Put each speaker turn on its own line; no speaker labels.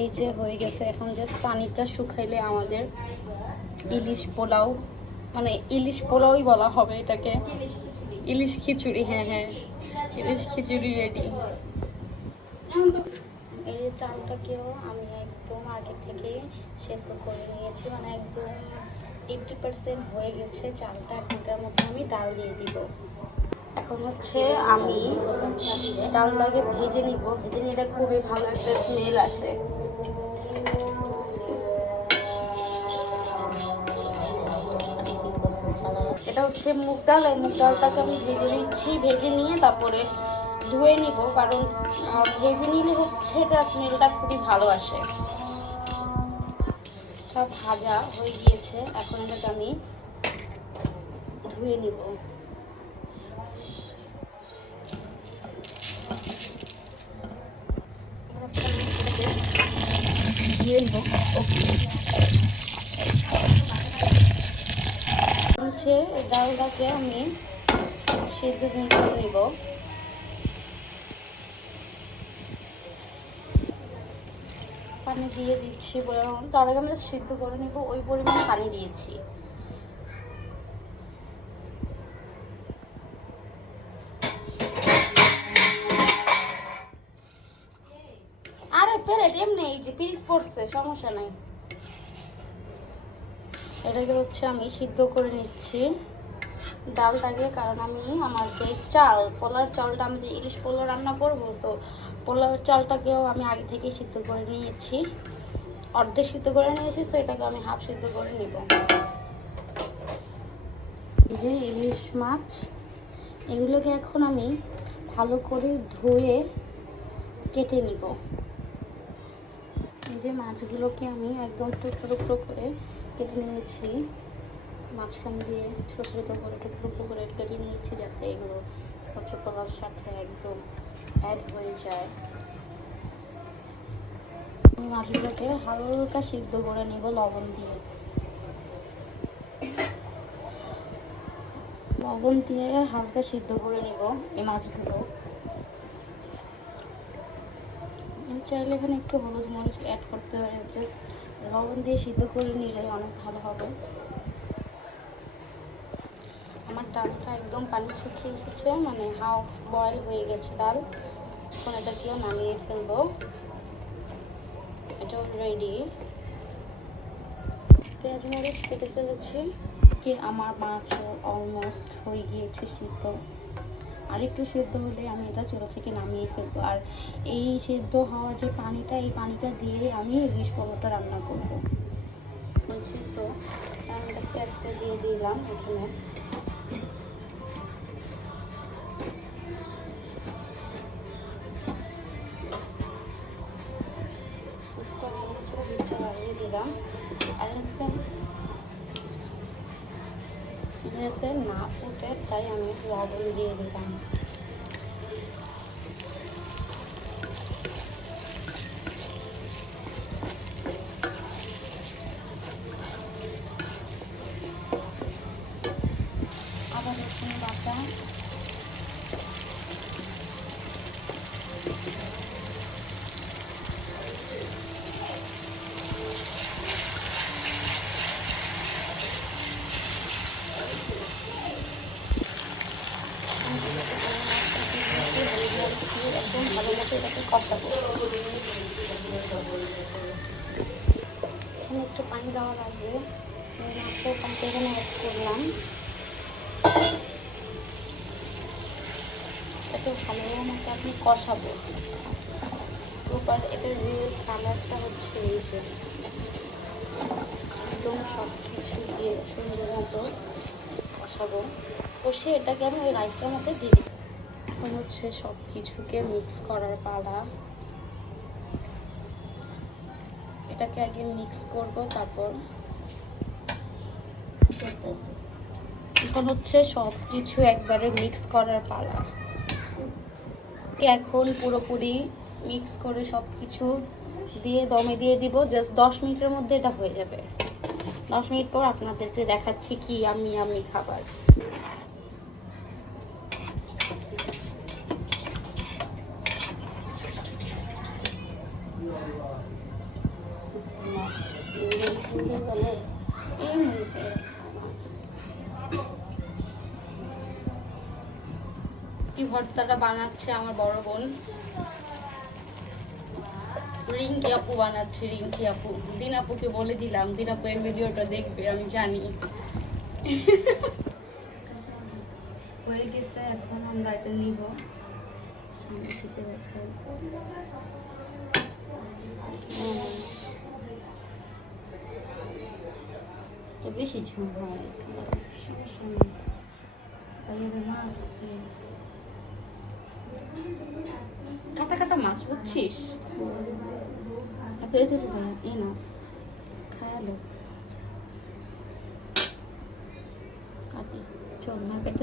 এই যে হয়ে গেছে, এখন জাস্ট পানিটা শুকাইলে আমাদের ইলিশ পোলাও মানে ইলিশ পোলাওই বলা হবে এটাকে। ইলিশ খিচুড়ি হ্যাঁ হ্যাঁ ইলিশ খিচুড়ি রেডি এই চালটাকেও আমি একদম আগে থেকে সেদ্ধ করে নিয়েছি মানে একদম এইটটি পার্সেন্ট হয়ে গেছে চালটা, এখনকার মধ্যে আমি ডাল দিয়ে দিব। এখন হচ্ছে আমি ডাল ডালটাকে ভেজে নিব। ভেজে নিলে খুবই ভালো একটা স্মেল আসে। এটা হচ্ছে মুগ ডাল, এই মুগ ডালটাকে আমি ভেজে নিচ্ছি। ভেজে নিয়ে তারপরে ধুয়ে নিব, কারণ ভেজে নিলে হচ্ছে এটা স্মেলটা খুবই ভালো আসে। সব ভাজা হয়ে গিয়েছে। এখন এটাকে আমি ধুয়ে নিব। ধুয়ে নিব হচ্ছে ডালটাকে আমি সিদ্ধ দিয়ে করে নিব। পানি দিয়ে দিচ্ছি বলে তার আগে আমরা সিদ্ধ করে নিব, ওই পরিমাণে পানি দিয়েছি। প্লেট এমনি যে পিরিচ পড়ছে, সমস্যা নাই। এটাকে হচ্ছে আমি সিদ্ধ করে নিচ্ছি ডালটাকে, কারণ আমি আমার যে চাল পোলার চালটা আমি যে ইলিশ পোলাও রান্না করব তো পোলাওয়ের চালটাকেও আমি আগে থেকে সিদ্ধ করে নিয়েছি। অর্ধেক সিদ্ধ করে নিয়েছি তো এটাকে আমি হাফ সিদ্ধ করে নিব। যে ইলিশ মাছ, এগুলোকে এখন আমি ভালো করে ধুয়ে কেটে নিব। যে মাছগুলোকে আমি একদম টুকরো টুকরো করে কেটে নিয়েছি, মাঝখান দিয়ে ছোটো ছোটো করে টুকরো টুকরো করে কেটে নিয়েছি যাতে এগুলো হচ্ছে কলার সাথে একদম অ্যাড হয়ে যায়। মাছগুলোকে হালকা সিদ্ধ করে নিব লবণ দিয়ে। লবণ দিয়ে হালকা সিদ্ধ করে নিব এই মাছগুলো। চাইলে এখানে একটু হলুদ মরিচ অ্যাড করতে পারে জাস্ট লবণ দিয়ে সিদ্ধ করে নিলে অনেক ভালো হবে। আমার ডালটা একদম পানি শুকিয়ে এসেছে মানে হাফ বয়েল হয়ে গেছে ডাল। এখন এটাকেও নামিয়ে ফেলব। এটা রেডি পেঁয়াজ মরিচ কেটে ফেলেছি, কি আমার মাছ অলমোস্ট হয়ে গিয়েছে সিদ্ধ। আর একটু সেদ্ধ হলে আমি এটা চুলো থেকে নামিয়ে ফেলব। আর এই সেদ্ধ হওয়া যে পানিটা, এই পানিটা দিয়ে আমি ইলিশ পরোটা রান্না করব। বলছি সো আমি পেঁয়াজটা দিয়ে দিলাম এখানে। যাতে না ফুটে তাই আমি লবণ দিয়ে দিলাম। আদা রসুন বাটা একদম ভালো মতো এটাকে কষাবো। এখানে একটু পানি দেওয়া লাগবে এখানে করলাম কষাবো কালারটা হচ্ছে সব কিছু সুন্দর মতো কষাবো কষে এটাকে আমি ওই রাইসটার মধ্যে দিয়ে দিই এখন হচ্ছে সব কিছুকে মিক্স করার পালা। এটাকে আগে মিক্স করব, তারপর এখন হচ্ছে সব কিছু একবারে মিক্স করার পালা। এখন পুরোপুরি মিক্স করে সব কিছু দিয়ে দমে দিয়ে দিব জাস্ট দশ মিনিটের মধ্যে এটা হয়ে যাবে। দশ মিনিট পর আপনাদেরকে দেখাচ্ছি কি আমি আমি খাবার মাছ সুন্দর কালার কি ভর্তাটা বানাচ্ছে আমার বড় বোন? রিঙ্কি আপু বানাচ্ছে, রিঙ্কি আপু। দিন আপুকে বলে দিলাম দিন আপু এই ভিডিওটা দেখবে, আমি জানি। হয়ে গেছে, এখন আমরা এটা নিব। সামনে থেকে। তো বেশি ঝুম হয়ে সমস্যা নেই তাহলে মাছ কাটা কাটা মাছ বুঝছিস এত এত এ না খায়ালো কাটি চল না কেটে